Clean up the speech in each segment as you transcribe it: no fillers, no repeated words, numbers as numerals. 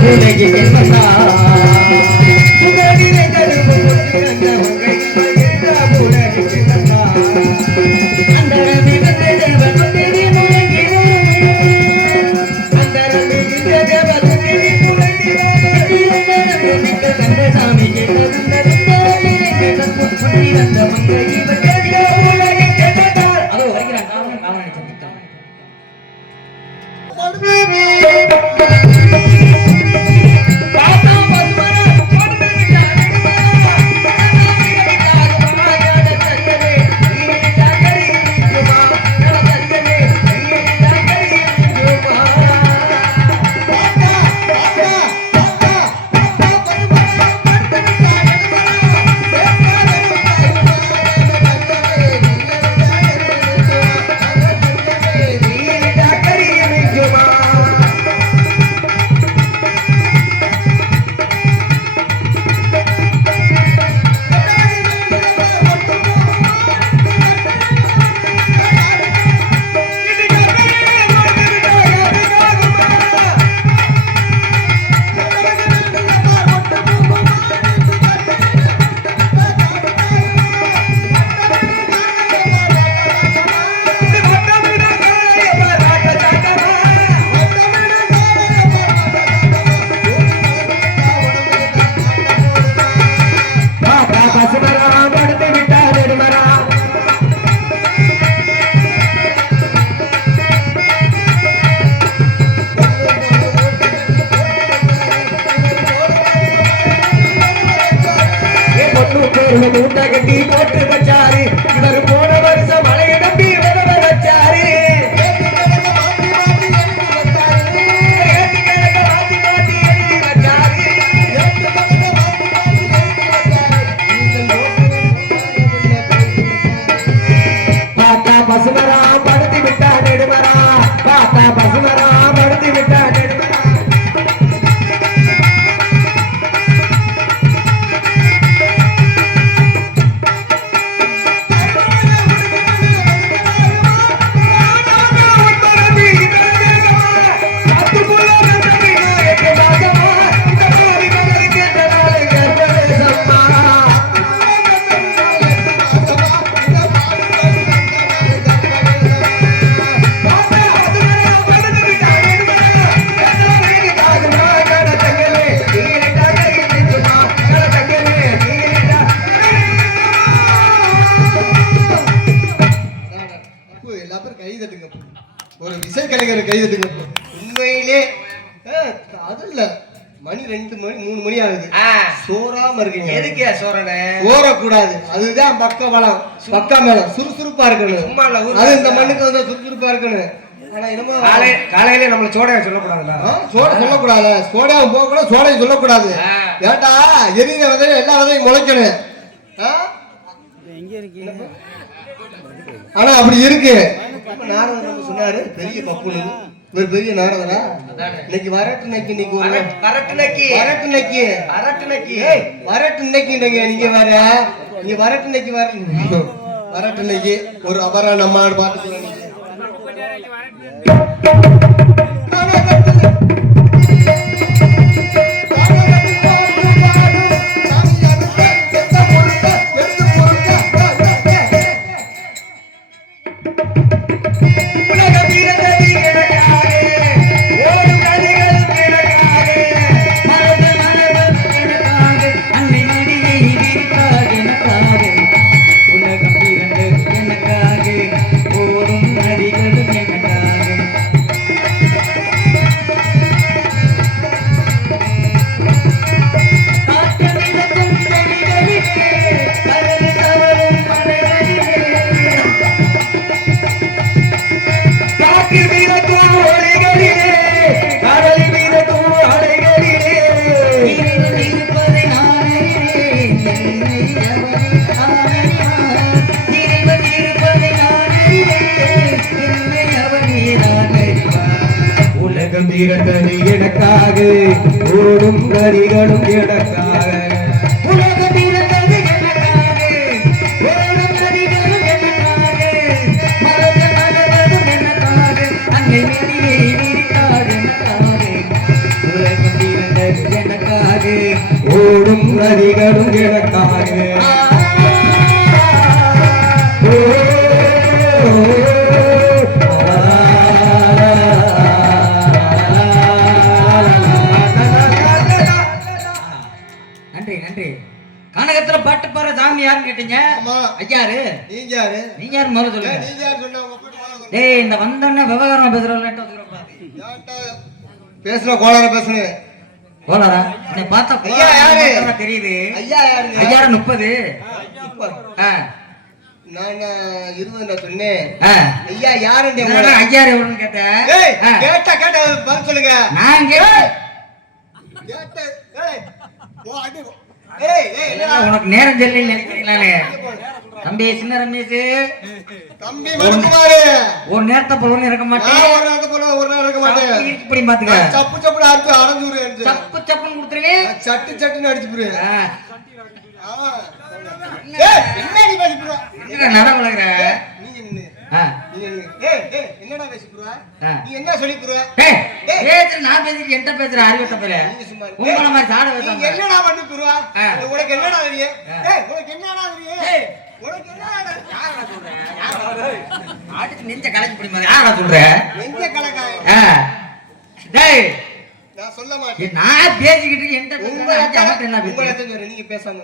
உலகி என்னதா கட்டி போட்டு வச்சாரு இவர் போன வருஷம் மழையை நம்பி விதவ வச்சாரு பாத்தா பசுமரா படுத்தி விட்டா நெடுமரா பாத்தா பசுமரா படுத்தி விட்டா நெடுமரா ஒரு விசை கலைஞர் கைதட்டுங்க. உண்மையிலே அது இல்ல மணி 2 மணி 3 மணி ஆகுது. சோறாம இருக்கீங்க. எதுக்கே சோறனே? சோறக்கூடாது. அதுதான் பக்க பலம். பக்க மேலம் சுறுசுறுப்பா இருக்கணும். அது இந்த மண்ணுக்கு வந்து சுறுசுறுப்பா இருக்கணும். ஆனா என்னமோ காலையில நம்மள சோடையை சொல்லக்கூடாதுல்ல? சோடை சொல்லக்கூடாது. சோடையா போக கூட சோடையை சொல்லக்கூடாது. ஏட்டா எரிந்த விதையில எல்லா விதையும் முளைக்கணும். எங்க இருக்கீங்க? ஆனா அப்படி இருக்கு. நாரதர் சொன்னாரு பெரிய பப்புனு ஒரு பெரிய நாரதரா இன்னைக்கு வரட்டு நக்கி இன்னைக்கு வரட்டு நக்கி வரட்டு நக்கி வரட்டு நக்கி வரட்டு நக்கி நீங்க வேற நீங்க வரட்டு நக்கி வரட்டு நக்கி ஒரு அபரா நம்ம பாத்துக்கலாம். தீரத்தனி எனக்காக ஓடும் நரிகளும் எனக்காக உலக தீரத்தனி எனக்காக ஓடும் நரிகளும் எனக்காக மரத மலர்களும் எனக்காக அன்னை நதியை விரித்தார் எனக்காக உலக தீர ஓடும் நதிகளும் எனக்காக நன்றி நன்றி. கனகத்துல பாட்டு பாடுற சாமி யாருன்னு கேட்டீங்க? ஐயாரு. நீங்க யாரு? நீங்க யாரு முதல்ல சொல்லுங்க. நீங்க யாரு சொன்னா டேய் இந்த வந்தோடனே விவகாரமா பேசுறவங்க பேசுற கோளார பேசுங்க. கோளாரா? நீ பார்த்தா ஐயா யாரு தெரியுது. ஐயா யாருங்க? ஐயா 30. நான் 20 சொன்னேன். ஐயா யாருன்னு ஐயா எவ்வளவுன்னு கேட்டேன். கேட்டா கேட்ட பதில் சொல்லுங்க. நான் கேட்டேன். உனக்கு நேரம் சொல்லி நினைக்கிறீங்களானே தம்பி சின்ன ரமேஷ் தம்பி மறுக்குமாரு ஒரு நேரத்தை போல இருக்க மாட்டேன். ஒரு நேரத்தை போல ஒரு நேரம் இருக்க மாட்டேன். இப்படி பாத்துக்க சப்பு சப்புன்னு அடிச்சு அடைஞ்சுரு. சப்பு சப்புன்னு கொடுத்துருவேன். சட்டு சட்டுன்னு அடிச்சு புரு. நட வளர்க்குற என்னடா பேசி புருவா? நீ என்ன சொல்லி புருவா? நான் பேசிட்டு என்ன பேசுற அறிவட்ட பேர உங்கள மாதிரி சாட பேசாம நீ என்னடா பண்ணி புருவா? உனக்கு என்னடா தெரியும்? உனக்கு என்னடா தெரியும்? உனக்கு என்னடா யாரடா சொல்ற? ஆடிச்சு நெஞ்ச கலக்கி பிடி மாதிரி யாரடா சொல்ற? நெஞ்ச கலக்காய். டேய் நான் சொல்ல மாட்டேன். நான் பேசிக்கிட்டு என்ன பேசுறேன்? என்ன பேசுறீங்க? நீங்க பேசாம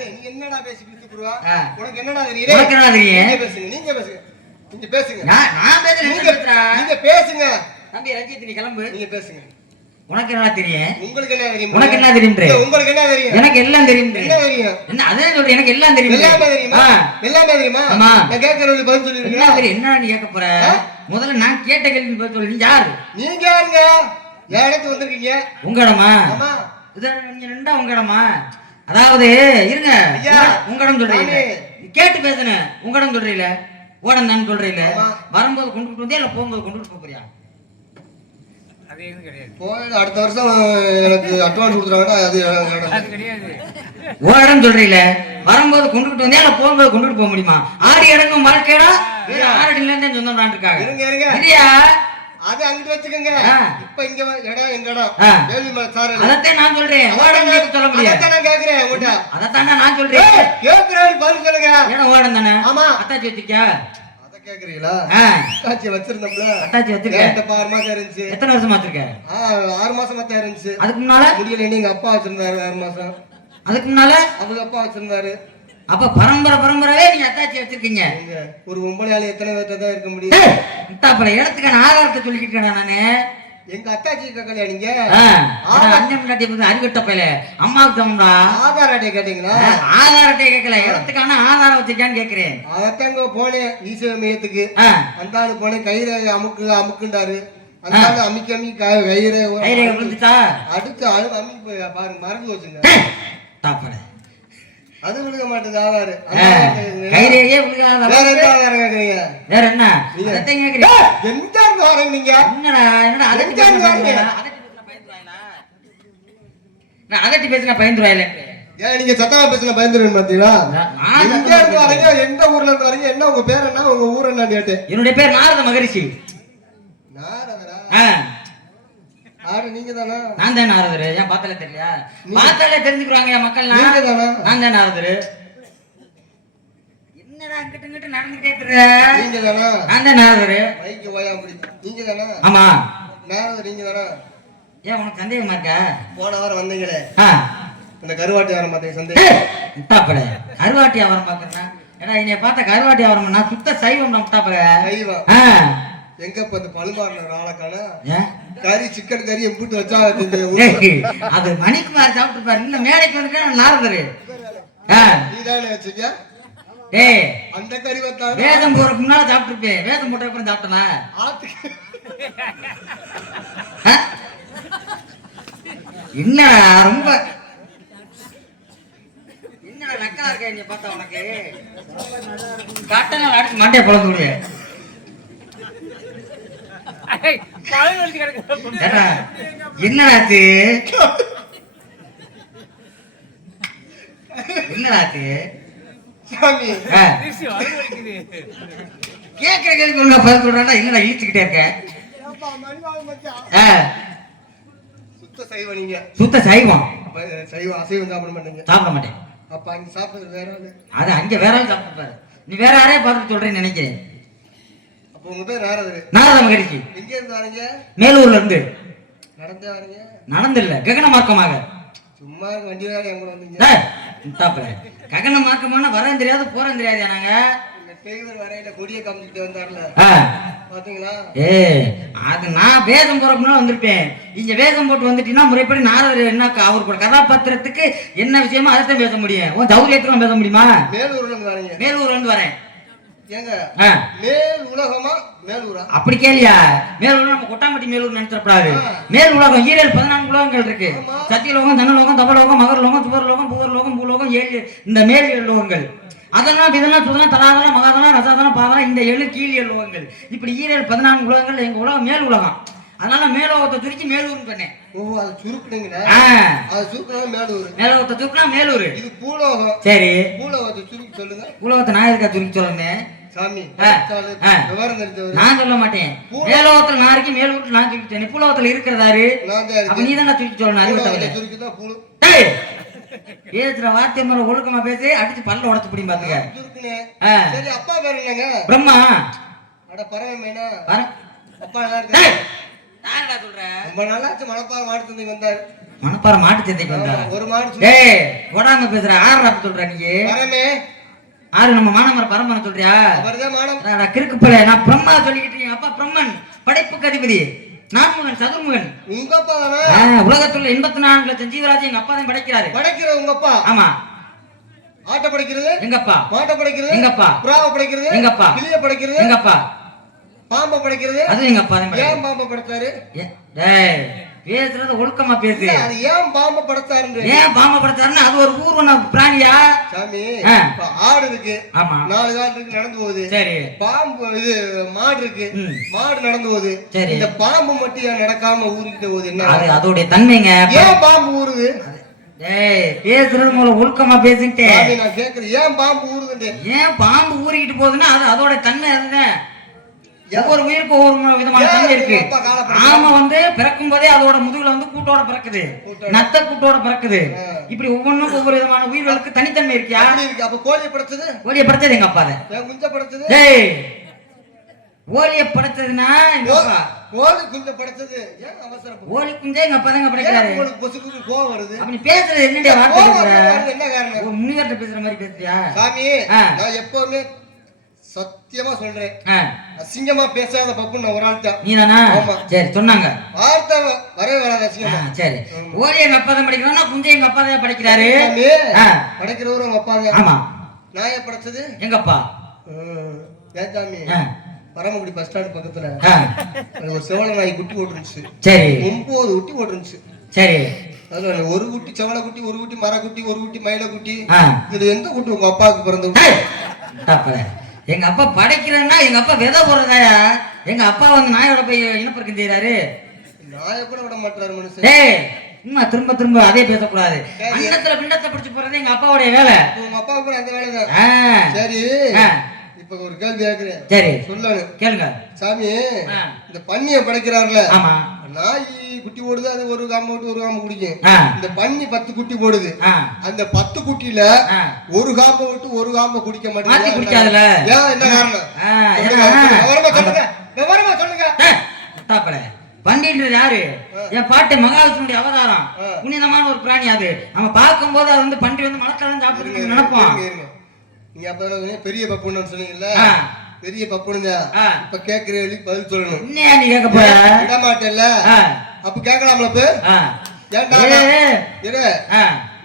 நீ என்னடா பேசிக்கிட்டு புருவா? உனக்கு என்னடா தெரியும்? உனக்கு என்னடா தெரியும்? நீங்க பேசுங்க. நீங்க பேசுங்க. நீங்க பேசுங்க. நான் பேசுறேன். நீங்க பேசுங்க. தம்பி ரஞ்சித் நீ கிளம்பு. நீங்க பேசுங்க. உனக்கு என்ன தெரியும்? உங்களுக்கு என்ன தெரியும்? உனக்கு என்ன தெரியும்? உங்களுக்கு என்ன தெரியும்? எனக்கு எல்லாம் தெரியும். என்ன தெரியும்? என்ன அதே சொல்ற எனக்கு எல்லாம் தெரியும். எல்லாமே தெரியுமா? எல்லாமே தெரியுமா? ஆமா. நான் கேக்குறதுக்கு பதில் சொல்லுங்க. என்ன தெரியும்? என்ன நீ கேட்க போற? முதல்ல நான் கேட்ட கேள்விக்கு பதில் சொல்லு. நீ யாரு? நீங்க யாருங்க? என் இடத்துக்கு வந்திருக்கீங்க. உங்க இடமா? ஆமா. இது நீங்க நின்றா உங்க இடமா? அதாவது இருங்க. உங்க இடம் சொல்றீங்க. கேட்டு பேசுனேன். உங்க இடம் சொல்றீல. ஓடம் நான் சொல்றீல. வரும்போது கொண்டுட்டு வந்தே இல்ல போகும்போது கொண்டுட்டு போறியா? அடுத்த வருஷம் எனக்கு அட்வான்ஸ் கொடுத்துறாங்க. அது கிடையாது. ஓடம் சொல்றீல. வரும்போது கொண்டுட்டு வந்தே இல்ல போகும்போது கொண்டுட்டு போக முடியுமா? ஆடி இடங்கும் வாழ்க்கையா வேற ஆடில இருந்து சொந்தம் இருக்காங்க. இருங்க இருங்க. இல்லையா? அது அங்க வச்சுக்கங்க. இப்ப இங்க இடம் எங்க இடம்? வேலிமலை சார். அதத்தான் நான் சொல்றேன். ஓடம் கேட்க சொல்ல முடியாது. அதத்தான் நான் கேக்குறேன் உங்ககிட்ட. அதத்தான் நான் சொல்றேன். கேக்குறேன் பதில் சொல்லுங்க. ஏன்னா ஓடம் தானே? ஆமா. அத்தாச்சி வச்சிருக்கியா? அத கேக்குறீங்களா? அத்தாச்சி வச்சிருந்தோம்ல. அத்தாச்சி வச்சிருக்கேன். 6 மாசம் இருந்துச்சு. எத்தனை வருஷமா வச்சிருக்க? 6 மாசமா தான் இருந்துச்சு. அதுக்கு முன்னால முடியல. எங்க அப்பா வச்சிருந்தாரு 6 மாசம். அதுக்கு முன்னால அவங்க அப்பா வச்சிருந்தாரு. அப்ப பரம்பரையே நீங்க அத்தாச்சி வச்சிருக்கீங்க. ஒரு ஒன்பதால எத்தனை பேர்ட்ட தான் இருக்க முடியும்? முட்டாப்பல இடத்துக்கான ஆதாரத்தை சொல்லிக்கிட்டு நானு. எங்க அத்தாச்சி கேட்கலையா நீங்க? அண்ணன் முன்னாடி அறிவிட்ட பையல அம்மாவுக்கு சமம்டா. ஆதார் அட்டை கேட்டீங்களா? ஆதார் அட்டை கேட்கல. இடத்துக்கான ஆதாரம் வச்சிருக்கான்னு கேக்குறேன். அதத்தாங்க போனேன் ஈச மையத்துக்கு. அந்த ஆளு போனேன் கயிறை அமுக்குண்டாரு. அந்த ஆளு அமுக்கி கயிறை விழுந்துட்டா அடுத்து அமுக்கி பாருங்க மறந்து வச்சுங்க. தாப்பட அது விழுக மாட்டேது ஆதாரு. கையிலேயே விழுகாத. வேற என்ன ஆதாரம் கேக்குறீங்க? வேற என்ன? அதத்தான் கேக்குறீங்க. எந்த இருந்து வரீங்க நீங்க? என்னடா அதட்டி பேசுனா பயந்துருவாயில. ஏன் நீங்க சத்தமா பேசுனா பயந்துருவீங்க பாத்தீங்களா? எங்க இருந்து வரீங்க? எந்த ஊர்ல இருந்து வரீங்க? என்ன உங்க பேர் என்ன? உங்க ஊர் என்ன கேட்டேன். என்னுடைய பேர் நாரத மகரிஷி. நாரதரா? நீங்க தானா? நான் தான் நாரதரு. ஏன் பார்த்தாலே தெரியலையா? பார்த்தாலே தெரிஞ்சுக்கிறாங்க மக்கள். நான் தான் நாரதரு. என்னடா அங்கிட்டு இங்கிட்டு நடந்துட்டே இருக்க? நீங்க தானா? நான் தான் நாரதரு. மைக்கு வாயா அப்படி. நீங்க தானா? ஆமா. நாரதர் நீங்க தானா? ஏன் உனக்கு சந்தேகமா இருக்கா? போன வாரம் வந்தீங்களே அந்த கருவாட்டி வியாபாரம் பார்த்தீங்க சந்தேகம்? முட்டாப்பட கருவாட்டி வியாபாரம் பாக்குறேன்னா ஏன்னா என்னைய பார்த்த கருவாட்டி வியாபாரம் நான் சுத்த சைவம் முட்டாப்பட. சைவம் எங்க இப்ப பழுமாறின ஆளக்கான கறி சிக்கன் கறி எம்பிட்டு வச்சா அது மணிக்குமார் சாப்பிட்டு பாரு. இல்ல மேடைக்கு வந்துட்டு நாரதரு நீதானே வச்சுக்க. ஏய் அந்த கறி வந்தா வேதம் போறதுக்கு முன்னால சாப்பிட்டுருப்பேன். வேதம் போட்ட அப்புறம் சாப்பிட்டனா என்னடா ரொம்ப என்னடா நக்கலா இருக்க நீ பார்த்தா உனக்கு காட்டனா அடிச்சு மண்டைய பொளந்து விடுவேன். என்னடாச்சு என்னடாச்சு கேக்குற கேள்வி ஒழுங்கா பதில் சொல்றா. என்னடா இழுச்சுக்கிட்டே இருக்க? சுத்த சைவம். நீங்க சுத்த சைவம். அப்ப சைவம் அசைவம் சாப்பிட மாட்டீங்க? சாப்பிட மாட்டேன். அப்ப அங்க சாப்பிடுறது வேற ஆளு. அது அங்க வேற ஆள் சாப்பிட்டுப்பாரு. நீ வேற யாரையே பார்த்துட்டு சொல்றேன்னு நினைக்கிறேன். அப்ப உங்க பேர் நாரதர்? நாரத மகரிஷி. எங்க இருந்து வரீங்க? மேலூர்ல இருந்து. நடந்தே வரீங்க? நடந்து இல்ல, ககன மார்க்கமாக. சும்மா வண்டி வேற எங்க கூட வந்தீங்க? ககன மார்க்கமான வரேன் தெரியாது போறேன் தெரியாது. நாங்க பெரியவர் வரையில கொடியை காமிச்சிட்டு வந்தார்ல, பாத்தீங்களா? அது நான் வேதம் போறதுனால வந்திருப்பேன். இங்க வேதம் போட்டு வந்துட்டீங்கன்னா முறைப்படி நாரதர் என்ன அவர் கூட கதாபாத்திரத்துக்கு என்ன விஷயமோ அதைத்தான் பேச முடியும். உன் தௌரியத்துக்கு பேச முடியுமா? மேலூர்ல இருந்து வரீங்க? மேலூர்ல இருந்து வரேன். ஏங்க மேல் உலகமா மேலூரா? அப்படி கேளியா? மேலூர் நம்ம கொட்டாம்பட்டி மேலூர் நினைச்சிடக்கூடாது. மேல் உலகம் ஈரல் 14 உலகங்கள் இருக்கு. சத்தியலோகம், தனலோகம், தபலோகம், மகர்லோகம், சுவர்லோகம், பூவர்லோகம், பூலோகம், 7 இந்த மேல் 7 லோகங்கள். அதெல்லாம் இதெல்லாம் சுதனம், தலாதனம், மகாதனம், ரசாதனம், பாதனம், இந்த 7 கீழ் 7 உலகங்கள். இப்படி ஈரல் 14 உலகங்கள் எங்க உலகம் மேல் உலகம். அதனால மேலோகத்தை சுருக்கி மேலூர்னு பண்ணேன். ஓ, அது சுருக்குனீங்களா? அது சுருக்குனா மேலூர். மேலோகத்தை சுருக்குனா மேலூர். இது பூலோகம். சரி, பூலோகத்தை சுருக்கி சொல்லுங்க. பூலோகத்தை நான் இருக்கா சுருக்கி சொல்றேன் சாமி? நான் சொல்ல மாட்டேன். மேலோகத்துல நான் இருக்கேன், மேலூர்ல நான் சுருக்கிட்டேன். பூலோகத்துல இருக்கிறதாரு அப்ப நீ தானே சுருக்கி சொல்லணும். அறிவு பேசுற வார்த்தை மேல ஒழுக்கமா பேசி அடிச்சு பல்ல உடச்சு பிடிக்கும் பாத்துக்க. சரி, அப்பா பேர் என்னங்க? பிரம்மா. அட பரமேனா? அப்பா நல்லா இருக்கு. யாரடா சொல்ற? ரொம்ப நாளாச்சு மணப்பாறை மாட்டு சந்தைக்கு வந்தாரு. மணப்பாறை மாட்டு சந்தைக்கு வந்தாரு? ஒரு மாடு. டேய் ஓடாம பேசுற. ஆறா சொல்ற நீ? பரமே. ஆறு நம்ம மானமர பரமன சொல்றியா? அவர்தான் மானம். கிறுக்குப்பளே. நான் பிரம்மா சொல்லிக்கிட்டு இருக்கேன். அப்பா பிரம்மன், படைப்புக்கு அதிபதி, நான்முகன், சதுர்முகன். உங்க அப்பா தானே? உலகத்துல 84 லட்சம் ஜீவராசி எங்க அப்பா தான் படைக்கிறாரு. படைக்கிற உங்க அப்பா? ஆமா. ஆட்ட படைக்கிறது எங்க அப்பா. மாட்ட படைக்கிறது எங்க அப்பா. புறாவை படைக்கிறது எங்க அப்பா. கிளிய படைக்கிறது எங்க அப்பா. பாம்பை படைக்கிறது அது எங்க அப்பா தான். ஏன் பாம்பை படைச்சாரு? டேய் பேசுறது ஒழுக்கமா பேசு. அது ஏன் பாம்பை படைச்சாரு? ஏன் பாம்பை படைச்சாருன்னா அது ஒரு ஊர்வன பிராணியா சாமி. ஆடு இருக்கு, ஆமா, 4 கால் இருக்கு, நடந்து போகுது. சரி. பாம்பு இது மாடு இருக்கு, மாடு நடந்து போகுது. சரி. இந்த பாம்பு மட்டும் ஏன் நடக்காம ஊறிக்கிட்டு போகுது? என்ன அது அதோட தன்மைங்க. ஏன் பாம்பு ஊறுது? டேய் பேசுறது மூல ஒழுக்கமா பேசிட்டே. நான் கேக்குறேன், ஏன் பாம்பு ஊறுது? ஏன் பாம்பு ஊறிக்கிட்டு போகுதுன்னா அது அதோட தன்மை. அதுதான் ஒவ்வொரு உயிருக்கு ஒவ்வொரு விதமான தன்மை இருக்கு. ஆமா பிறக்கும் போதே அதோட முதுகுல கூட்டோட பிறக்குது, நத்த கூட்டோட பிறக்குது. இப்படி ஒவ்வொன்றும் ஒவ்வொரு விதமான உயிர்களுக்கு தனித்தன்மை இருக்கியா? அப்ப கோழியை படைச்சது? கோழியை படைச்சது எங்க அப்பா தான். குஞ்ச படைச்சது? டேய் கோழியை படைச்சதுன்னா எங்க அப்பா. கோழி குஞ்ச படைச்சது ஏன் அவசரம்? கோழி குஞ்சே எங்க அப்பா தான் படைக்கிறாரு. உங்களுக்கு பொசுக்கு கோவம் வருது. அப்படி பேசுறது என்னடா வார்த்தை பேசுற? என்ன காரணம்? ஒரு முனிவர்ட்ட பேசுற மாதிரி பேசுறியா? சாமி நான் எப்பவுமே சத்தியமா சொல்றேன், அசிங்கமா பேசாத பப்பு நான் ஒரு ஆள் தான். நீ தானா? சரி சொன்னாங்க. வார்த்தை வரவே வராது அசிங்கமா. சரி. ஓடி எங்க அப்பா தான் படிக்கிறானா, குஞ்சை எங்க அப்பா தான் படிக்கிறாரு. படிக்கிறவரு உங்க அப்பா தான். ஆமா. நாயை படைச்சது எங்க அப்பா. ஏன் சாமி? பரமக்குடி பஸ் ஸ்டாண்ட் பக்கத்துல ஒரு செவல நாய் குட்டி போட்டுருந்துச்சு. சரி. 9 குட்டி போட்டுருந்துச்சு. சரி. அதுல ஒரு குட்டி செவல குட்டி, ஒரு குட்டி மர குட்டி, ஒரு குட்டி மயில குட்டி. இதுல எந்த குட்டி உங்க அப்பாவுக்கு பிறந்தது? எங்க அப்பா படைக்கிறேன்னா எங்க அப்பா விதை போடுறதாயா? எங்க அப்பா நாயோட போய் இனப்பெருக்கம் செய்யறாரு. நாயை கூட விட மாட்டாரு மனுஷன். டேய் சும்மா திரும்ப திரும்ப அதே பேசக்கூடாது. அண்டத்துல பிண்டத்தை பிடிச்சு போறது எங்க அப்பாவுடைய வேலை. உங்க அப்பாவுக்கு கூட அந்த வேலை தான். சரி. இப்ப ஒரு கேள்வி கேக்குறேன். சரி சொல்லணும், கேளுங்க. சாமி இந்த பன்னியை படைக்கிறாருல, ஆமா, நாய் குட்டி போடுது, அது ஒரு காம விட்டு ஒரு காம குடிக்கும். இந்த பன்னி 10 குட்டி போடுது. அந்த 10 குட்டியில ஒரு காம விட்டு ஒரு காம குடிக்க மாட்டேங்குது. குடிக்காதுல ஏன்? என்ன காரணம்? விவரமா சொல்லுங்க. பன்னின்றது யாரு? என் பாட்டு மகாவிஷ்ணுடைய அவதாரம். புனிதமான ஒரு பிராணி. அது நம்ம பார்க்கும் போது அது பன்றி மலக்காலம் சாப்பிட்டு நினைப்போம். நீங்க அப்ப பெரிய பப்புன்னு சொன்னீங்கல்ல, பெரிய பப்புனுங்க. இப்ப கேக்குற பதில் சொல்லணும். நீ கேட்க போற விட மாட்டேல்ல, அப்ப கேட்கலாம்ல.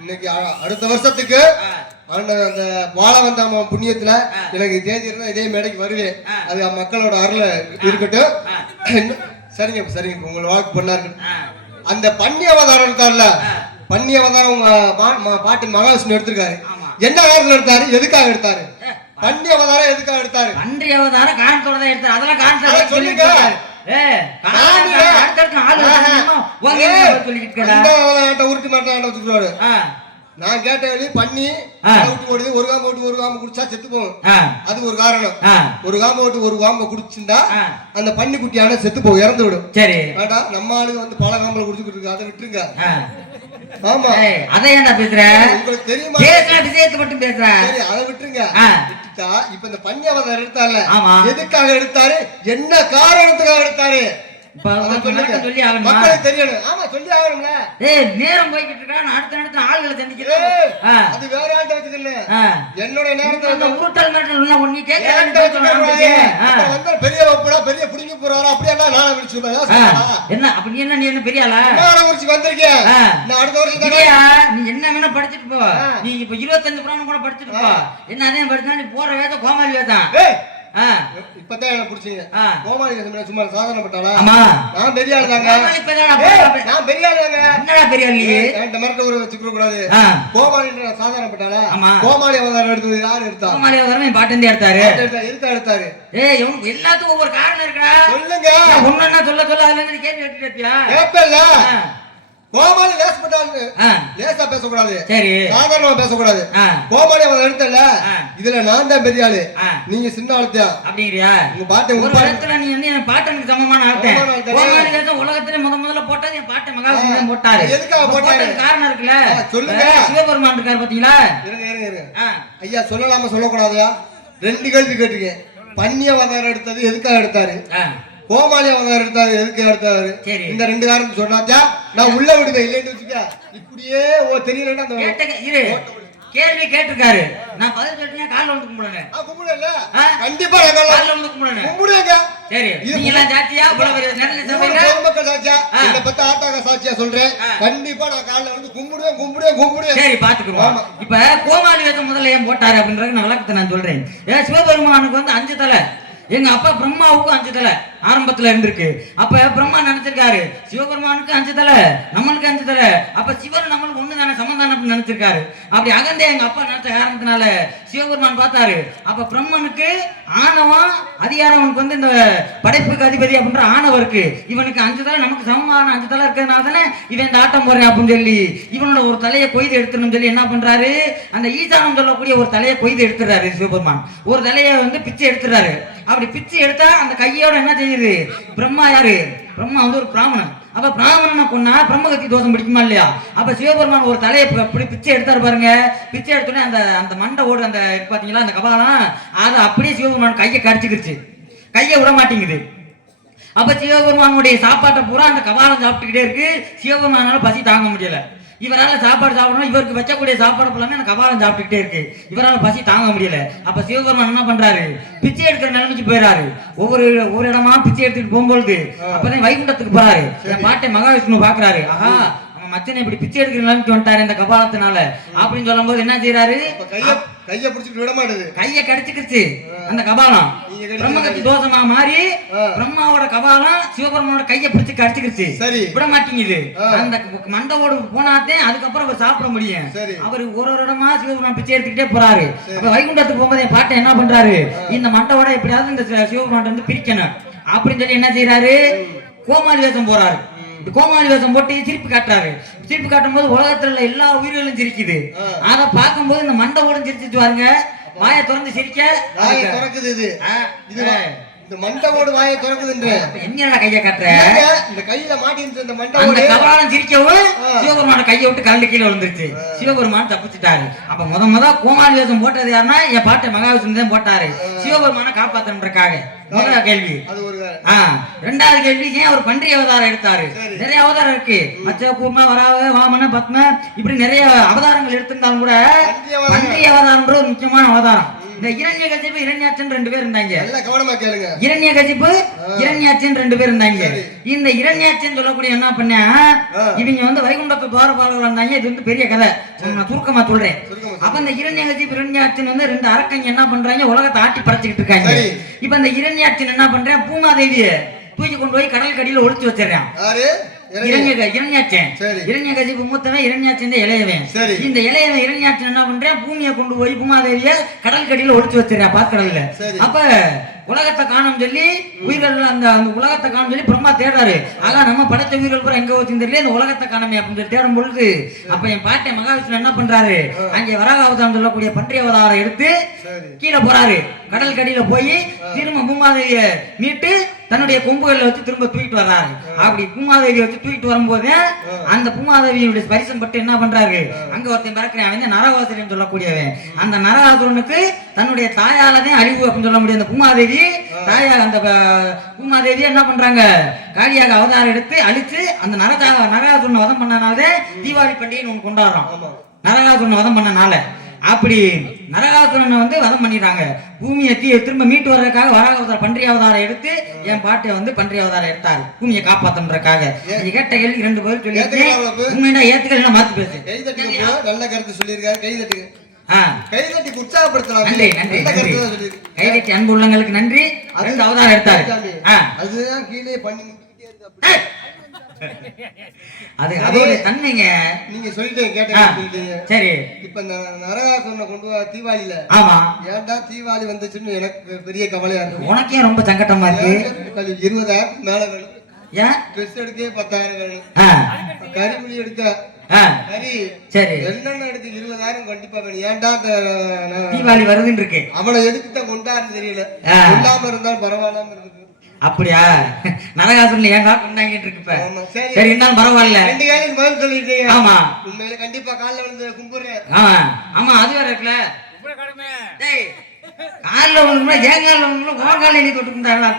இன்னைக்கு அடுத்த வருஷத்துக்கு அந்த வாழ வந்த புண்ணியத்துல எனக்கு தேதி இருந்தா இதே மேடைக்கு வருவேன். அது மக்களோட அருள இருக்கட்டும். சரிங்க சரிங்க, உங்களை வாக்கு பண்ணா இருக்கட்டும். அந்த பன்னி அவதாரம் எடுத்தார்ல, பன்னி அவதாரம் உங்க பாட்டின் மகாவிஷ்ணு எடுத்திருக்காரு. என்ன காரணம் எடுத்தாரு? எதுக்காக எடுத்தாரு? பன்றி அவதாரம் எதுக்காக எடுத்தாரு? பன்றி அவதாரம் காரணத்தோட தான் எடுத்தாரு. அதெல்லாம் காரணத்தோட சொல்லுங்க. உருட்டு மாட்டாரு. நான் கேட்ட வழி பண்ணி விட்டு ஓடுது, ஒரு காம்பை விட்டு ஒரு காம்பை குடிச்சா செத்து போகும். அது ஒரு காரணம். ஒரு காம்பை விட்டு ஒரு காம்பை குடிச்சிருந்தா அந்த பன்னி குட்டியான செத்து போகும், இறந்து விடும். சரி, நம்ம ஆளுங்க பல காம்பல குடிச்சுக்கிட்டு இருக்கு, அதை விட்டுருங்க. ஆமா அதை ஏன்டா பேசுற? உங்களுக்கு தெரியுமா? பேசுற விஷயத்தை மட்டும் பேசுற. சரி அதை விட்டுருங்க. விட்டுட்டா இப்ப இந்த பன்னியவதாரம் எடுத்தார்ல, எதுக்காக எடுத்தாரு, என்ன காரணத்துக்காக எடுத்தாரு சொல்லி ஆகணும். மக்களுக்கு தெரியணும். ஆமா சொல்லி ஆகணும்ல. நேரம் போய்கிட்டு இருக்கா, அடுத்த நேரத்துல ஆளுகளை சந்திக்கிறேன். அது வேற ஆள்கிட்ட வச்சுக்கல, என்னோட நேரத்தை உருட்டல் மிரட்டல் ஒண்ணு கேட்க பெரிய வப்புடா பெரிய புடிங்கி போறாரா அப்படியெல்லாம் நாளை விரிச்சு என்ன அப்ப நீ என்ன பெரிய ஆளா நாளை விரிச்சு வந்திருக்கேன். நான் அடுத்த வருஷம் நீ என்ன வேணா படிச்சுட்டு போ. நீ இப்ப 25 புராணம் கூட படிச்சுட்டு போ. என்ன அதே படிச்சா நீ போற வேதம் கோமாளி வேதம். இப்பதான் என்ன புடிச்சீங்க? கோமாளி வேதம் சும்மா சாதாரண பட்டாளா? நான் பெரிய ஆளு தாங்க. நான் பெரிய ஆளு தாங்க. என்னடா பெரிய ஆளு? என்கிட்ட மிரட்ட ஒரு வச்சுக்க கூடாது. கோமாளி சாதாரண பட்டாளா? கோமாளி அவதாரம் எடுத்தது யாரு எடுத்தா? கோமாளி அவதாரம் என் பாட்டு எடுத்தாரு. எடுத்தாரு. எல்லாத்துக்கும் ஒவ்வொரு காரணம் இருக்கா? சொல்லுங்க. ஒண்ணா சொல்ல அதுல இருந்து கேள்வி கேட்டுட்டு இருப்பியா? கேப்பல்ல. கோமாளி லேசா பேசக்கூடாது, சாதாரணமா பேசக்கூடாது. கோமாளி அவன் எடுத்தல, இதுல நான் தான் பெரிய ஆளு, நீங்க சின்ன ஆளுத்தியா அப்படிங்கிறியா? உங்க பாட்டு ஒரு இடத்துல நீ வந்து என் பாட்டனுக்கு சமமான ஆள்த்தேன். கோமாளி வேஷம் உலகத்துல முதல்ல போட்டது என் பாட்டை மகாவிஷ்ணு போட்டாரு. எதுக்காக போட்டாரு? காரணம் இருக்குல்ல. சொல்லுங்க. சிவபெருமான் இருக்காரு பாத்தீங்களா? இருங்க ஐயா, சொல்லலாமா சொல்லக்கூடாதா? 2 கேள்வி கேட்டிருக்கேன். பன்னி அவதாரம் எடுத்தது எதுக்காக எடுத்தாரு, கோமாளி அவதாரம் எடுத்தாரு எதுக்கு எடுத்தாரு? இந்த 2 காரணம் சொன்னாச்சா நான் உள்ள விடுவேன். இல்லைன்னு வச்சுக்க இப்படியே தெரியலன்னா கேள்வி கேட்டிருக்காரு, நான் பதில் சொல்லிட்டேன். கால்ல வந்து கும்பிடுறேன். கும்பிடல கண்டிப்பா கால்ல வந்து கும்பிடுறேன். கும்பிடுங்க. சரி நீங்க எல்லாம் சாட்சியா? நிறைய சபையில பொதுமக்கள் சாட்சியா? என்ன பத்தி ஆட்டாக சாட்சியா சொல்றேன். கண்டிப்பா நான் கால்ல வந்து கும்பிடுவேன். சரி பாத்துக்குறோம். இப்ப கோமாளி வேஷம் முதல்ல ஏன் போட்டாரு அப்படின்றது நான் விளக்கத்தை நான் சொல்றேன். சிவபெருமானுக்கு வந்து 5 தலை, எங்க அப்பா பிரம்மாவுக்கும் 5 தலை ஆரம்பத்துல இருந்திருக்கு. அப்ப பிரம்மா நினைச்சிருக்காரு சிவபெருமானுக்கு 5 தலை, நம்மளுக்கு 5 தலை, அப்ப சிவன் நம்மளுக்கு ஒண்ணுதானே சமந்தானம் அப்படின்னு நினைச்சிருக்காரு. அப்படி அகந்தே எங்க அப்பா நினைச்ச காரணத்தினால சிவபெருமான் பார்த்தாரு. அப்ப பிரம்மனுக்கு ஆணவம் அதிகாரம், அவனுக்கு வந்து இந்த படைப்புக்கு அதிபதி அப்படின்ற ஆணவம் இருக்கு. இவனுக்கு 5 தலை, நமக்கு சமமான 5 தலை இருக்கிறதுனால தானே இவன் இந்த ஆட்டம் போறேன் அப்படின்னு சொல்லி இவனோட ஒரு தலையை கொய்து எடுத்துன்னு சொல்லி என்ன பண்றாரு, அந்த ஈசானம் சொல்லக்கூடிய ஒரு தலையை கொய்து எடுத்துறாரு சிவபெருமான். ஒரு தலையை வந்து பிச்சை எடுத்துறாரு. அப்படி பிச்சை எடுத்தா அந்த கையோட என்ன செய்யுது, பிரம்மா யாரு, பிரம்மா வந்து ஒரு பிராமணன். அப்ப பிராமணனை கொன்னா பிரம்மகத்தி தோஷம் பிடிக்குமா இல்லையா? அப்ப சிவபெருமான் ஒரு தலையை அப்படி பிச்சை எடுத்தாரு பாருங்க. பிச்சை எடுத்தோடனே அந்த மண்டை ஓடு அந்த பாத்தீங்களா அந்த கபாலம், அதை அப்படியே சிவபெருமான் கையை கடிச்சுக்கிடுச்சு, கையை விட மாட்டேங்குது. அப்ப சிவபெருமானுடைய சாப்பாட்டை பூரா அந்த கபாலம் சாப்பிட்டுக்கிட்டே இருக்கு. சிவபெருமானால பசி தாங்க முடியல. இவரால் சாப்பாடு சாப்பிடணும், இவருக்கு வச்சக்கூடிய சாப்பாடு போலாமே அந்த கபாலம் சாப்பிட்டுக்கிட்டே இருக்கு. இவரால் பசி தாங்க முடியல. அப்ப சிவபெருமான் என்ன பண்றாரு, பிச்சை எடுக்கிற நிலைமைக்கு போயிடாரு. ஒவ்வொரு இடமா பிச்சை எடுத்துட்டு போகும்போது அப்பதான் வைகுண்டத்துக்கு போறாரு. பாட்டை மகாவிஷ்ணு பாக்குறாரு. ஆஹா மச்சனை இப்படி பிச்சை எடுக்கிற நிலைமைக்கு வந்துட்டாரு இந்த கபாலத்தினால அப்படின்னு சொல்லும் போது என்ன செய்யறாரு, கைய பிடிச்சிட்டு விட மாட்டேது, கைய கடிச்சுக்கிச்சு அந்த கபாலம். பிரம்மகத்தி தோஷமா மாறி பிரம்மாவோட கபாலம் சிவபெருமானோட கைய பிடிச்சு கடிச்சுக்கிச்சு, விட மாட்டேங்குது. அந்த மண்டவோடு போனாத்தே அதுக்கப்புறம் அவர் சாப்பிட முடியும். அவர் ஒரு இடமா சிவபெருமான் பிச்சை எடுத்துக்கிட்டே போறாரு. அப்ப வைகுண்டத்துக்கு போகும்போது என் பாட்டை என்ன பண்றாரு, இந்த மண்டவோட எப்படியாவது இந்த சிவபெருமான் வந்து பிரிக்கணும் அப்படின்னு சொல்லி என்ன செய்யறாரு, கோமாளி வேஷம் போறாரு. கோமாளி வேஷம் போட்டு சிரிப்பு காட்டுறாரு. சிரிப்பு காட்டும் போது உலகத்துல எல்லா உயிர்களும் சிரிக்குது. அதை பார்க்கும் போது இந்த மண்டை ஓடும் சிரிச்சுட்டு வாருங்க, வாயை திறந்து சிரிக்க திறக்குது. இந்த மண்டவோடு வாயை திறக்குதுன்ற என்னடா கையை காட்டுற, இந்த கையில மாட்டிட்டு இந்த மண்டவோடு கபாலம் சிரிக்கவும் சிவபெருமான கையை விட்டு கரண்டு கீழே விழுந்துருச்சு. சிவபெருமான் தப்பிச்சுட்டாரு. அப்ப முத கோமாளி வேஷம் போட்டது யாருன்னா என் பாட்டை மகாவிஷ்ணு தான் போட்டாரு, சிவபெருமான காப்பாத்தன்றக்காக. முதல் கேள்வி. ரெண்டாவது கேள்வி, ஏன் அவர் பன்றி அவதாரம் எடுத்தாரு? நிறைய அவதாரம் இருக்கு, மச்ச கூர்ம வராக வாமன பத்ம இப்படி நிறைய அவதாரங்கள் எடுத்திருந்தாலும் கூட பன்றி அவதாரம்ன்ற ஒரு முக்கியமான அவதாரம். இந்த இரண்யகசிப்பு இரண்யாட்சன் 2 பேர் இருந்தாங்க. இரண்யகசிப்பு இரண்யாட்சன் 2 பேர் இருந்தாங்க. இந்த இரண்யாட்சன் சொல்லக்கூடிய என்ன பண்ண, இவங்க வந்து வைகுண்டத்து துவாரபாலகர்கள் இருந்தாங்க. இது வந்து பெரிய கதை, நான் சுருக்கமா சொல்றேன். அப்ப இந்த இரண்யகசிப்பு இரண்யாட்சன் வந்து 2 அரக்கங்க என்ன பண்றாங்க, உலகத்தை ஆட்டி பறச்சுக்கிட்டு இருக்காங்க. இப்ப இந்த இரண்யாட்சன் என்ன பண்றேன், பூமாதேவிய தூக்கி கொண்டு போய் கடல் கடியில ஒளிச்சு வச்சிடறான். இரண்யகசிப்பு மூத்தவன், இரண்யாட்சன் இளையவன். இந்த இளையவன் இரண்யாட்சன் என்ன பண்றேன், பூமியை கொண்டு போய் பூமாதேவிய கடல் கடியில ஒளிச்சு வச்சிடறான் பாக்கடல்ல. அப்ப உலகத்தை காணும் சொல்லி உயிர்கள் அந்த அந்த உலகத்தை காணும் சொல்லி பிரம்மா தேடுறாரு. ஆனா நம்ம படைச்ச உயிர்கள் பூரா எங்க வச்சு தெரியல, இந்த உலகத்தை காணமே அப்படின்னு சொல்லி தேடும் பொழுது அப்ப என் பாட்டை மகாவிஷ்ணு என்ன பண்றாரு, அங்கே வராக அவதாரம் சொல்லக்கூடிய பன்றிய அவதாரம் எடுத்து கீழே போறாரு. கடல் கடியில போய் திரும்ப பூமாதேவிய மீட்டு தன்னுடைய கொம்புகளை வச்சு திரும்ப தூக்கிட்டு வர்றாரு. அப்படி பூமாதேவியை வச்சு தூக்கிட்டு வரும்போது அந்த பூமாதேவியுடைய ஸ்பரிசம் பட்டு என்ன பண்றாரு, அங்க ஒருத்தன் பிறக்கிறேன், அவன் நரகாசுரன் சொல்லக்கூடியவன். அந்த நரகாசுரனுக்கு தன்னுடைய தாயாலதான் அழிவு அப்படின்னு சொல்ல முடியும். அந்த பூமாதேவி தாயா அந்த பூமாதேவி என்ன பண்றாங்க, காளியாக அவதாரம் எடுத்து அழிச்சு அந்த நரகாசுரனை வதம் பண்ணனாலே தீபாவளி பண்டிகை ஒன்று கொண்டாடுறோம். நரகாசுரனை வதம் பண்ணனால அப்படி நரகாசுரனை வதம் பண்ணிடுறாங்க. பூமியை திரும்ப மீட்டு வர்றதுக்காக வராக அவதாரம் பன்றிய அவதாரம் எடுத்து என் பாட்டை பன்றிய அவதாரம் எடுத்தாரு பூமியை காப்பாத்துறதுக்காக. கேட்ட கேள்வி 2 பேரும் சொல்லியிருக்கேன். உண்மையா ஏத்துக்கலாம் மாத்து பேசு. நல்ல கருத்து சொல்லியிருக்காரு. கைதட்டி கைதட்டி உற்சாகப்படுத்தலாம். நன்றி நன்றி நன்றி. கைதட்டி அன்பு உள்ளங்களுக்கு நன்றி. அடுத்த அவதாரம் எடுத்தாரு. அதுதான் கீழே பண்ணி அது அதோட தன்மைங்க. நீங்க சொல்லிட்டீங்க கேட்டீங்க. சரி இப்ப இந்த நரகாசுரனை கொண்டு வா தீபாவளியில. ஆமா ஏன்டா தீபாவளி வந்துச்சுன்னு எனக்கு பெரிய கவலையா இருக்கு. உனக்கே ரொம்ப சங்கடமா இருக்கு. 20,000 மேல வேணும். ஏன் ட்ரெஸ் எடுக்க 10,000 வேணும். கறிமொழி எடுக்க சரி சரி என்னென்ன எடுக்க 20,000 கண்டிப்பா வேணும். ஏன்டா தீபாவளி வருதுன்னு இருக்கு. அவளை எதுக்குதான் கொண்டாடுன்னு தெரியல. கொண்டாம இருந்தாலும் பரவாயில்லாம இருக்கு. அப்படியா நரகாசுரன் ஏன்டா கொண்டாங்கிட்டு இருக்கு. சரி இருந்தாலும் பரவாயில்ல. 2 காலையும் பதில் சொல்லிட்டீங்க. ஆமா உண்மையில கண்டிப்பா காலைல வந்து கும்பிடுறேன். ஆமா அது வேற இருக்குல்ல. காலைல ஒண்ணு ஏன் காலைல ஒண்ணு ஓ காலையில நீ தொட்டுக்கிட்டாங்களா?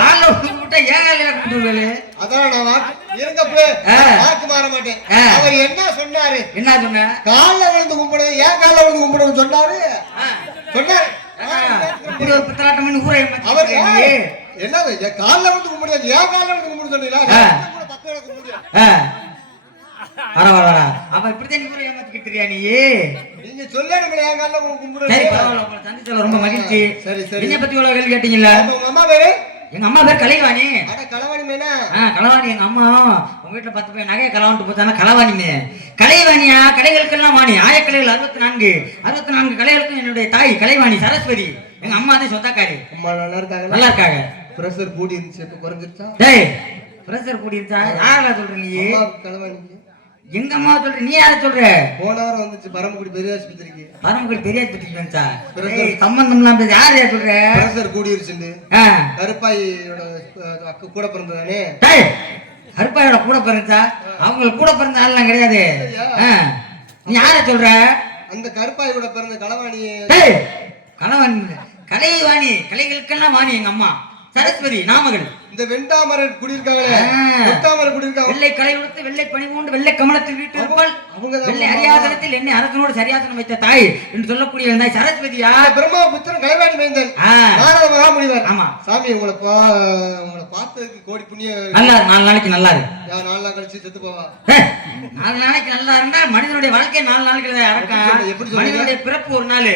காலைல கும்பிட்டா ஏன் காலையில கும்பிட்டு அதான் நான் வாக்கு மாற மாட்டேன். அவர் என்ன சொன்னாரு, என்ன சொன்ன, காலைல விழுந்து கும்பிடுறது ஏன் காலைல விழுந்து கும்பிடுறது சொன்னாரு. சொன்னாரு இப்படி ஒரு பித்தலாட்டம் பண்ணி ஊரை அவர் என்னது காலைல விழுந்து கும்பிடுறது ஏன் காலைல விழுந்து கும்பிடு சொன்னீங்களா? பரவாயில்ல அவ இப்படித்தான் நீ ஊரை ஏமாத்திக்கிட்டியா நீ? நீங்க சொல்லணும் ஏன் காலைல கும்பிடுறது. சரி பரவாயில்ல, உங்களை சந்திச்சதுல ரொம்ப மகிழ்ச்சி. சரி சரி. என்னை பத்தி இவ்வளவு கேள்வி கேட்டீங்களா? உங்க அம்மா பேரு? எங்க அம்மா பேர் கலைவாணி. அட கலைவாணி மேனா? கலைவாணி. எங்க அம்மா உங்க வீட்டுல 10 பேர் நகையை களவாண்டு போச்சானா கலைவாணின்னு. கலைவாணியா? கலைகளுக்கெல்லாம் வாணி. ஆயக்கலைகள் 64 கலைகளுக்கும் என்னுடைய தாய் கலைவாணி சரஸ்வதி. எங்க அம்மா தான் சொந்தக்காரி. அம்மா நல்லா இருக்காங்க? நல்லா இருக்காங்க. பிரஷர் கூடி இருந்துச்சு, இப்ப குறைஞ்சிருச்சா? டேய் பிரஷர் கூடி இருந்துச்சா? யாரா சொல்ற நீ? கலைவாணி எங்க அம்மா சொல்ற, நீ யார சொல்ற? போன வாரம் வந்துச்சு பரமக்குடி பெரிய ஆஸ்பத்திரிக்கு. பரமக்குடி பெரிய ஆஸ்பத்திரிக்கு வந்துச்சா? சம்பந்தம்லாம் பேச யார் யார் சொல்ற? பிரஷர் கூடிருச்சுன்னு கருப்பாயோட கூட பிறந்ததானே. கருப்பாயோட கூட பிறந்தா? அவங்களுக்கு கூட பிறந்த ஆள்லாம் கிடையாது. நீ யார சொல்ற? அந்த கருப்பாயோட பிறந்த கலைவாணி. கலைவாணி கலைவாணி, கலைகளுக்கெல்லாம் வாணி எங்க அம்மா சரஸ்வதி நாமகள். இந்த வெண்டாமரை குடியிருக்காங்களே, வெண்டாமரை குடியிருக்காங்க. வெள்ளை கலை உடுத்து வெள்ளை பணி கொண்டு வெள்ளை கமலத்தில் வீட்டு இருப்பாள். வெள்ளை அரியாசனத்தில் என்னை அரசனோடு சரியாசனம் வைத்த தாய் என்று சொல்லக்கூடிய தாய் சரஸ்வதியா? பிரம்மா புத்திரன் கலைவாணி மைந்தன் நாரத மகாமுனிவர். ஆமா சாமி உங்களை பார்த்ததுக்கு கோடி புண்ணியம். நல்லா 4 நாளைக்கு நல்லா இருக்கு. 4 நாள் கழிச்சு செத்து போவா. 4 நாளைக்கு நல்லா இருந்தா மனிதனுடைய வாழ்க்கை 4 நாளைக்கு அடக்கம். மனிதனுடைய பிறப்பு 1 நாள்,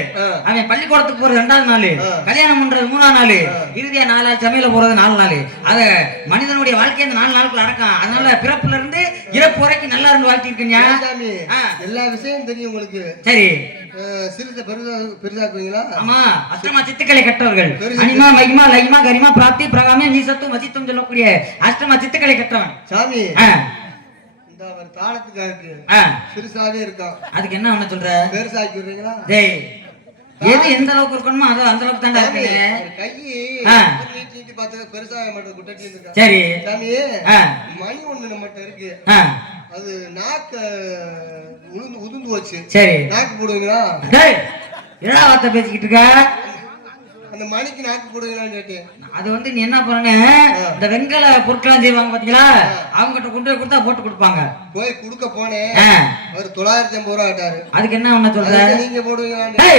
அவன் பள்ளிக்கூடத்துக்கு போறது 2வது நாள், கல்யாணம் பண்றது 3ஆம் நாள், இறுதியா 4 நாள் சமையல போறது 4 நாள். அத மனிதனுடைய வாழ்க்கை இந்த 4 நாளுக்குள்ள அடக்கம். அதனால பிறப்புல இருந்து இறப்பு வரைக்கும் நல்லா இருந்து வாழ்த்தி இருக்கீங்க. எல்லா விஷயம் தெரியும் உங்களுக்கு. சரி சிறுத்தை பெரிதாக்குவீங்களா? ஆமா அஷ்டமா சித்துக்களை கற்றவர்கள். அனிமா மகிமா லகிமா கரிமா பிராப்தி பிரகாமே நீசத்துவம் வசித்துவம் சொல்லக்கூடிய அஷ்டமா சித்துக்களை கற்றவன் சாமி. இந்த அவர் தாளத்துக்கா இருக்கு, சிறுசாவே இருக்கான். அதுக்கு என்ன பண்ண சொல்ற? பெருசாக்கி விடுறீங்களா? டேய் எது எந்த அளவுக்கு இருக்கணுமோ அது அந்த அளவுக்கு தான்டா இருக்கு. கை நீட்டி பார்த்தா பெருசா மட்டும் குட்டட்டி இருக்கா. சரி சாமி, மணி ஒண்ணு நம்மட்ட இருக்கு. அது நாக்க உதுந்து வச்சு. சரி நாக்கு போடுவீங்களா? டேய் என்னடா வார்த்தை பேசிக்கிட்டு இருக்க? அந்த மணிக்கு நாக்கு போடுவீங்களான்னு கேட்டேன். அது நீ என்ன பண்ணு, இந்த வெங்கல பொருட்கள் செய்வாங்க பாத்தீங்களா, அவங்க கிட்ட கொண்டு போய் கொடுத்தா போட்டு கொடுப்பாங்க. போய் கொடுக்க போனேன், அவர் 950 ரூபா ஆட்டாரு. அதுக்கு என்ன பண்ண சொல்ற? நீங்க போடுவீங்களா?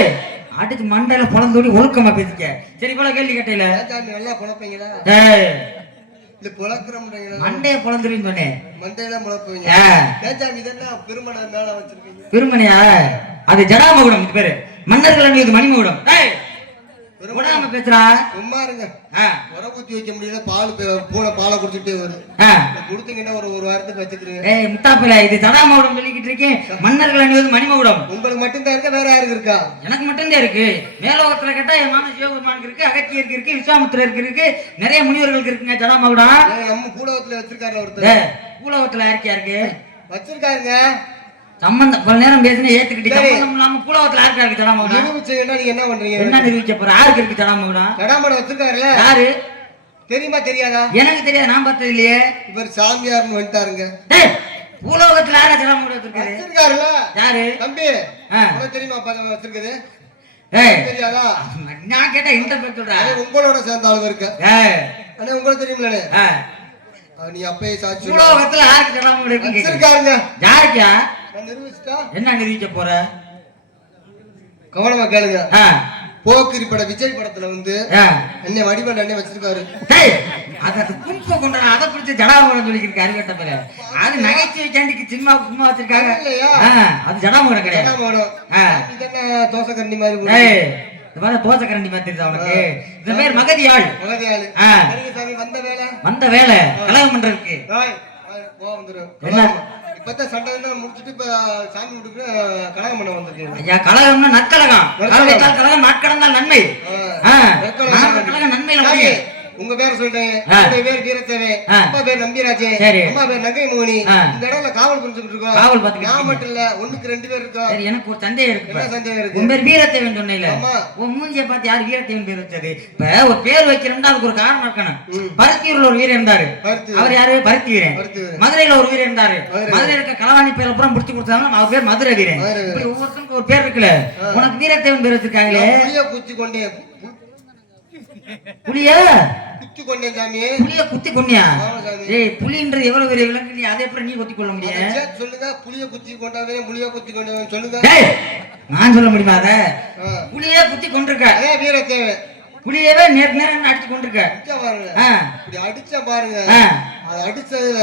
அடிச்சு மண்டையில பொழந்தோடி ஒழுக்கமா பேசிக்க. சரி போல கேள்வி கேட்டீங்களா? நல்லா பொழப்பீங்களா? இல்ல பொழக்கிறோம்ன்றீங்களா? மண்டைய பொழந்துருன்னு சொன்னேன். மண்டையெல்லாம் பொழப்பீங்க. இதெல்லாம் பெருமனை மேல வச்சிருக்கீங்க. பெருமனையா? அது ஜடாமகுடம் பேரு. மன்னர்கள் மீது மணிமகுடம். விடாம பேசுறா. சும்மா இருங்க. உர குத்தி வைக்க முடியல. பால் பூனை பாலை குடிச்சுட்டே வரும். குடுத்தீங்கன்னா ஒரு வாரத்துக்கு வச்சுக்கிறீங்க. ஏய் முத்தாப்பில, இது தடாமகுடம் சொல்லிக்கிட்டு இருக்கேன். மன்னர்கள் அணிவது மணிமகுடம். உங்களுக்கு மட்டும்தான் இருக்கா, வேற யாருக்கு இருக்கா? எனக்கு மட்டும்தான் இருக்கு. மேலோகத்துல கேட்டா என் மாமன் சிவபெருமானுக்கு இருக்கு, அகத்தியருக்கு இருக்கு, விஸ்வாமித்திரருக்கு இருக்கு, நிறைய முனிவர்களுக்கு இருக்குங்க தடாமகுடம். நம்ம பூலோகத்துல வச்சிருக்காரு ஒருத்தர். பூலோகத்துல யாருக்கா இருக்கு? வச்சிருக்காருங்க. சம்பந்தம் பல நேரம் பேசுனா ஏத்துக்கிட்டு சம்பந்தம் இல்லாம பூலோகத்துல யாருக்கா இருக்கு தடாமகுடம்? நிரூபிச்சீங்கன்னா நீங்க என்ன பண்றீங்க? என்ன நிரூபிக்க போற? யாருக்கு இருக்கு தடாமகுடம்? தடாமகுடம் வச்சிருக்காருல்ல, யாரு தெரியுமா தெரியாதா? எனக்கு தெரியாது, நான் பார்த்தது இல்லையே. இவர் சாமியார்னு வந்துட்டாருங்க. பூலோகத்துல யாரா தடாமகுடம் வச்சிருக்காருல்ல? யாரு தம்பி? தெரியுமா வச்சிருக்குது? தெரியாதா? நான் கேட்டா இன்டர்பிரட் சொல்றேன். உங்களோட சேர்ந்த ஆளு இருக்கு. அண்ணே உங்களுக்கு தெரியுமில்ல? நீ அப்பயே சாட்சி. பூலோகத்துல யாருக்கு தடாமகுடம் வச்சிருக்காருங்க. யாருக்கா? நான் நிரூபிச்சிட்டா? என்ன நிரூபிக்க போற? கவனமா கேளுங்க. போக்கிரி பட விஜய் படத்துல வந்து என்ன வடிவன் அண்ணே வச்சிருக்காரு. அத கும்ப கொண்டா அத பிடிச்ச ஜடாமகுடம் சொல்லிக்கிட்டு அறிவட்ட பேர. அது நகைச்சுவை கேண்டிக்கு சினிமா சும்மா வச்சிருக்காங்க இல்லையா? அது ஜடாமகுடம் கிடையாது. ஜடாமகுடம். இதென்ன தோசை கரண்டி மாதிரி. ஏய் இந்த மாதிரி தோசை கரண்டி மாதிரி தெரியுதா உனக்கு? இந்த பேர் மகதியாள். மகதியாள். சரிங்க சாமி, வந்த வேலை கலகம் பண்றதுக்கு. போ வந்துரும். என்ன இப்பதான் சண்டை முடிச்சிட்டு இப்ப சாமி வீட்டுக்கு கலகம் பண்ண வந்திருக்கேன். ஐயா கலகம்னா நற்கலகம். கலகம் நாட்கடந்தால் நன்மை. கலகம் நன்மையில முடியும். உங்க பேர் சொல்றேன். உங்க பேர் வீரத்தேவே, அப்பா பேர் நம்பிராஜே, அம்மா பேர் நங்கை மோகினி. இந்த இடத்துல காவல் புரிஞ்சுக்கிட்டு இருக்கோம். காவல் பாத்துக்கிட்டு நான் மட்டும் இல்ல, ஒண்ணுக்கு 2 பேர் இருக்கோம். சரி, எனக்கு ஒரு சந்தேகம் இருக்கு. என்ன சந்தேகம் இருக்கு? உன் பேர் வீரத்தேவன் சொன்னீல, உன் மூஞ்சியை பார்த்து யார் வீரத்தேவன் பேர் வச்சது? இப்ப ஒரு பேர் வைக்கிறோம்னா அதுக்கு ஒரு காரணம் இருக்கணும். பருத்தியூர்ல ஒரு வீரர் இருந்தாரு. அவர் யாரு? பருத்தி வீரன். மதுரையில ஒரு வீரர் இருந்தாரு. மதுரை இருக்க களவாணி பேர் அப்புறம் முடிச்சு கொடுத்தாங்க, அவர் பேர் மதுரை வீரன். இப்படி ஒவ்வொருத்தருக்கும் ஒரு பேர் இருக்குல்ல. உனக்கு வீரத்தேவன் பேர் வச்சிருக்காங்களே. புளிய குத்தி கொண்டே புளிய குத்தி கொண்டே சாமி. புளிய குத்தி கொண்டியா? ஏய் புலின்றது எவ்வளவு பெரிய விலங்கு, நீ அதை எப்படி நீ குத்தி கொள்ள முடியும்? சொல்லுங்க. புளிய குத்தி கொண்டாவே புளிய குத்தி கொண்டவே சொல்லுங்க. நான் சொல்ல முடியுமா? அத புளிய குத்தி கொண்டிருக்க அதே வீரத்தேவன். புளியவே நேரம் அடிச்சு கொண்டிருக்க. இப்படி அடிச்ச பாருங்க. அது அடிச்சதுல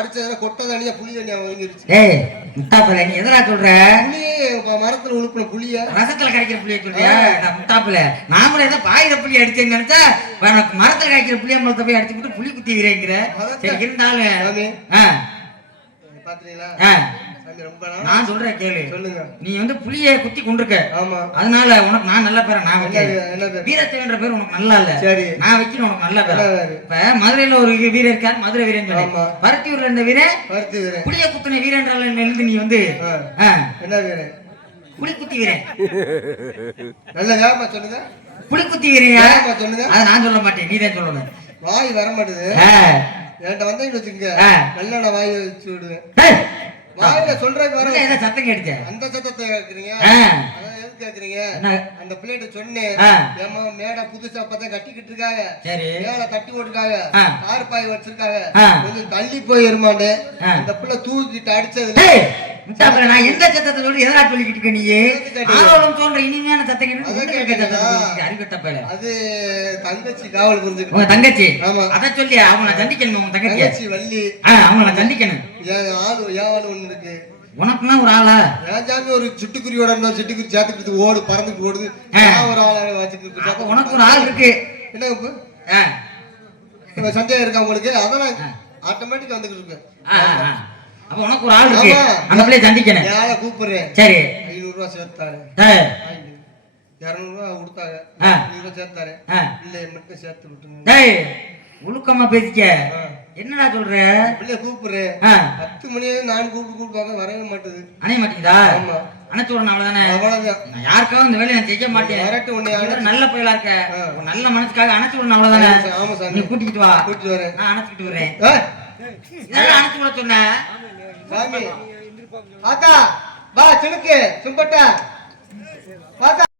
அடிச்சதுல கொட்ட தண்ணியா புளி தண்ணியா வாங்கிருச்சு. ஏய் முட்டாப்பல, நீ எதனா சொல்ற? புளி மரத்துல உழுப்புல புளிய ரசத்துல கரைக்கிற புளிய சொல்றியா? முட்டாப்பல, நான் கூட ஏதோ பாயிர புளி அடிச்சேன்னு நினைச்சா மரத்துல காய்க்கிற புளிய மரத்தை போய் அடிச்சுக்கிட்டு புளி குத்தி வீரங்கிற. இருந்தாலும் பாத்தீங்களா? நான் சொல்றேன் கேளு. சொல்லுங்க. நீ வந்து புளிய குத்தி கொண்டிருக்க. ஆமா. அதனால உனக்கு நான் நல்ல பேரை நான் வைக்கிறேன். வீரத்தேவன்ற பேர் உனக்கு நல்லா இல்ல. சரி, நான் வைக்கிறேன் உனக்கு நல்ல பேர். இப்ப மதுரையில ஒரு வீரர் இருக்காரு, மதுரை வீரன் சொல்லி. பருத்தியூர்ல இருந்த வீரன் பருத்தி வீரன். புளிய குத்துன வீரன்றால எழுந்து நீ வந்து என்ன வீரன்? புளி குத்தி வீரன். நல்ல வேகமா சொல்லுங்க. புளி குத்தி வீரன் சொல்லுங்க. அதை நான் சொல்ல மாட்டேன், நீதான் சொல்லணும். வாய் வர மாட்டேது. என்கிட்ட வந்தீங்கன்னு வச்சுக்கோங்க, நல்ல வாய் வச்சு விடுவேன். வாயில சொல்றதுக்கு வர ஏதோ சத்தம் கேட்டுச்சு. அந்த சத்தத்தை கேக்குறீங்க? அதான் எதுக்கு கேக்குறீங்க? அந்த பிள்ளைகிட்ட சொன்னேன், ஏமா மேடை புதுசா அப்பதான் கட்டிக்கிட்டு இருக்காங்க. சரி, மேல தட்டி போட்டுருக்காங்க, கார்பாய் வச்சிருக்காங்க, கொஞ்சம் தள்ளி போய் இருமாண்டு அந்த பிள்ளை தூக்கிட்டு அடிச்சது. நான் எந்த சத்தத்தை சொல்லி எதனா சொல்லிக்கிட்டு இருக்க? நீ சொல்ற இனிமையான சத்தம் அது தங்கச்சி காவல் புரிஞ்சுக்க. தங்கச்சி? ஆமா. அதை சொல்லி அவனை சந்திக்கணும். உங்க தங்கச்சி வள்ளி. அவனை சந்திக்கணும். ஏன் ஒண்ணு இருக்கு உனக்குன்னா ஒரு ஆளா? ராஜாமி ஒரு சிட்டுக்குருவியோட சிட்டுக்குருவி சேர்த்துக்கிட்டு ஓடு பறந்துட்டு ஓடுது. ஒரு ஆளா வச்சுக்கிட்டு உனக்கு ஒரு ஆள் இருக்கு. என்ன சந்தேகம் இருக்கா உங்களுக்கு? அதெல்லாம் ஆட்டோமேட்டிக்கா வந்துகிட்டு இருக்கு. அப்ப உனக்கு ஒரு ஆள் இருக்கு, அந்த பிள்ளைய சந்திக்கணும். யார கூப்பிடுறேன்? சரி, 500 ரூபாய் சேர்த்தாரு. 200 ரூபாய் கொடுத்தாங்க, 500 ரூபாய் சேர்த்தாரு. இல்ல மட்டும் சேர்த்து விட்டுருங்க. ஒழுக்கமா பேசிக்க. என்னடா சொல்ற? பிள்ளைய கூப்பிடுறேன். 10 மணி நான் கூப்பிடுவாங்க, வரவே மாட்டேது. அணைய மாட்டீங்களா? அணைச்சு விடணும், அவ்வளவுதானே. அவ்வளவுதான். யாருக்காவது இந்த வேலையை நான் செய்ய மாட்டேன். வரட்டு உன்னை நல்ல பையலா இருக்க, ஒரு நல்ல மனசுக்காக அணைச்சு விடணும், அவ்வளவுதானே. ஆமா சாமி, நீ கூட்டிக்கிட்டு வா. கூட்டிட்டு வரேன். நான் அணைச்சிட்டு வரேன். இதெல்லாம் அணைச்சு விட சொன்னேன் சாமி. ஆத்தா வா, சினுக்கு சும்பட்டா.